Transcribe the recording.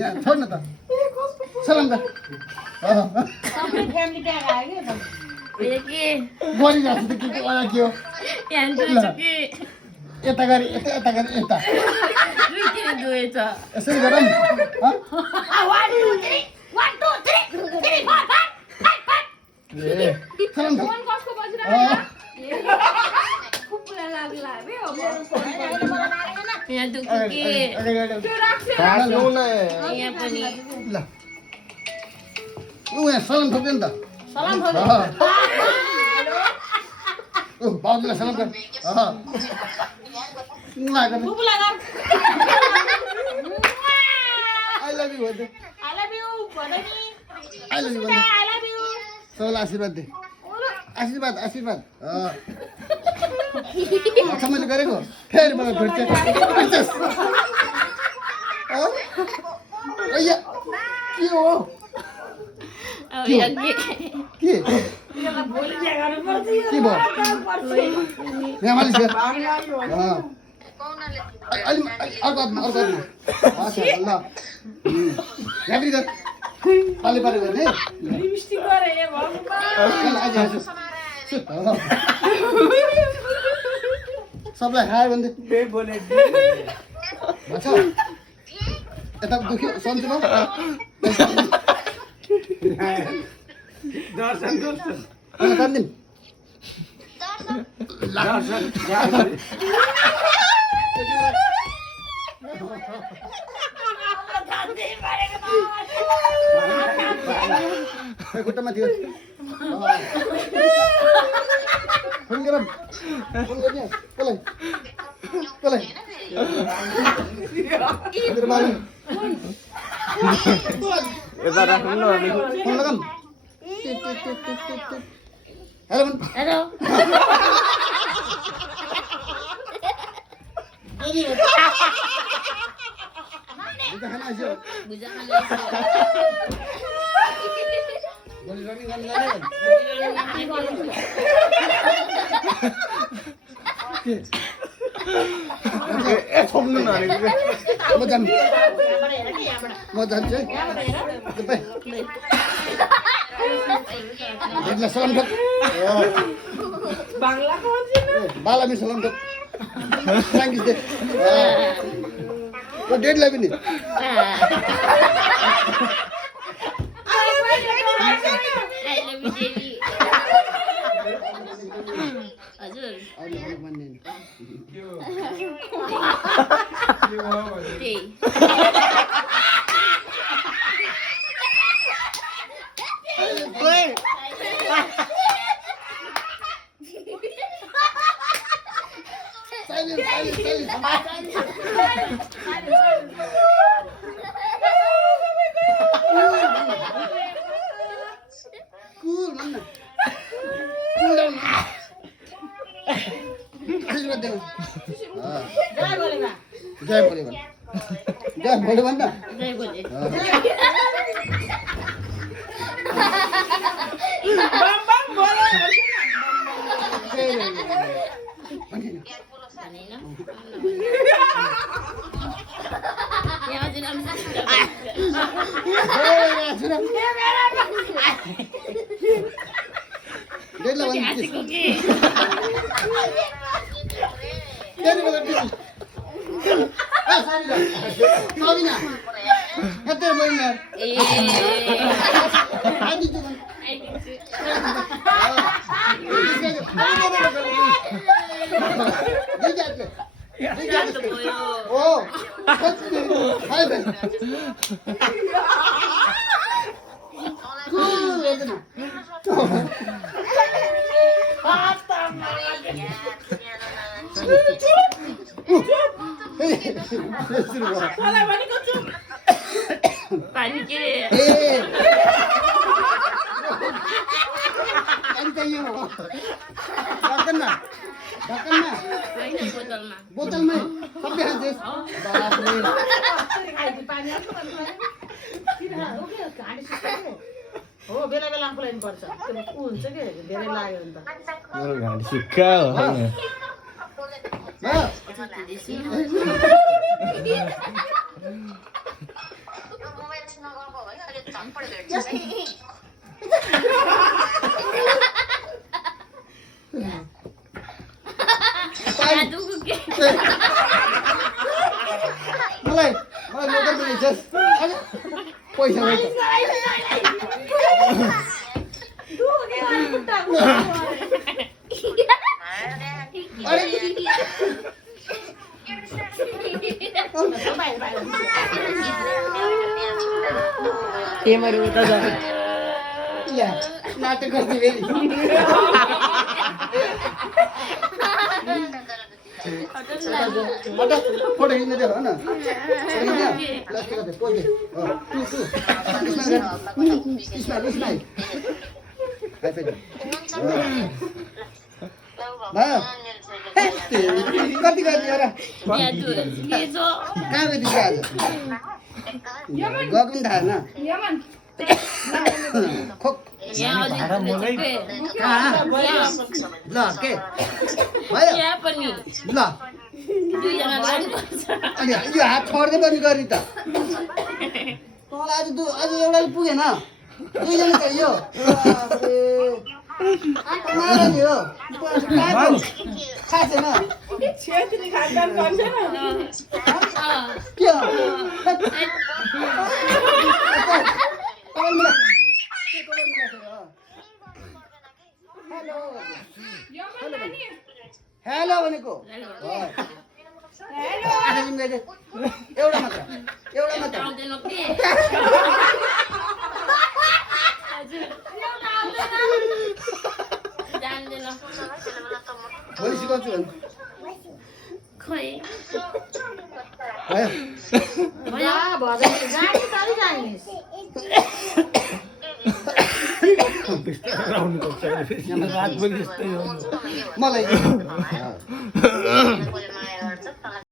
यहाँ छोड न त सलाम त सबै फ्यामिली प्याक आयो के के गरिरहेको छु त के वाला के हो यहाँ दुई के यता गरी यता गरी यता दुई के दुएछ यसरी गरौँ हँ 1 2 3 1 2 3 3 4 5 ए सलाम त फोन कसको बजिरहेको खुपुला लाग्ला बे हो छ यहाँ दुई के त्यो राख्छ यहाँ पनि ल ऊ यहाँ सलाम ठोक्यो नि त सलाम ऊ बाबुलाई सलाम गर खुपुला गर आई लभ यु भन्दै आई लभ यु भन नि आई लभ यु भन्दै आई लभ यु सबैलाई आशीर्वाद दे आशीर्वाद आशीर्वाद मैले गरेको फेरि मलाई भेट्छ के हो अब यहाँ के यसलाई भोलि चाहिँ गर्नुपर्छ के भयो यहाँ मालिस गर अलि अर्को हातमा अच्छा ल यहाँ पनि गर पाले पाले गर्ने लिपस्टिक गरे ए भगवान आज आज सबलाई हाय भन्दै भन्छ यता दुख्यो सन्चो भयो दर्शन खुट्टामा थियो फोन गर फोन गर्ने कसलाई कसलाई मेरो मालिक यता राख्नु न अनि फोन लगाम हेलो भन हेलो बुझा खान आइसक्यो बुझा खान भोलि रनिङ गर्न जाने के ए छोड्नु न अनि म जाम म जान्छु है भेट्ला सलाम ठोक बाङ्लाको मान्छे बालामी सलाम ठोक थ्याङ्क दे ओ डेडलाई पनि हजुर अरू भन्ने त्यही Cool, man. Cool down. आशीर्वाद देऊ जय बोलेगा जय बोले भन जय बोले भन न जय बोले बम बम बोले यहाँ चाहिँ डेडलाई भन Sabina, hater mo yun. Ay, dito man. Oh, what's the husband? Cool, isn't it? मलाई भनेको छु पानी के अनि चाहियो ढक्कन बोतलमा बोतलमै सबै हाल्छस् बाफरे खाइदिए पानी आउँछ किन हो के घाँटी सुक्यो हो बेला बेला आफूलाई पर्छ त्यो उ हुन्छ के धेरै लाग्यो भने त मेरो घाँटी सुक्खा हो यहाँ दुःख के मलाई लोकल दिएछस् पैसा दुःख के वाला खुट्टा अरे बाहिर बाहिर तिमीहरू उता जा या नाटक गर्ने फेरि फोटो खिच्न दे हो न कति कति यहाँ के छ कहाँ गइदिन्छ आज गएको पनि थाहा खोक यहाँ अझै कहाँ ल के भयो यहाँ पनि ल दुईजना गर्नुपर्छ अनि यो हात छोड्दै पनि गर्ने त तँलाई आज आज एउटाले पुगेन दुईजना त यो मार नि हो खाएको छैन के हो हेलो भनेको एउटा मात्र आउँदैन के जान्दैन भोलि सिकाउँछु भने खै भयो भया भजन जानी तरी जानिस् मलाई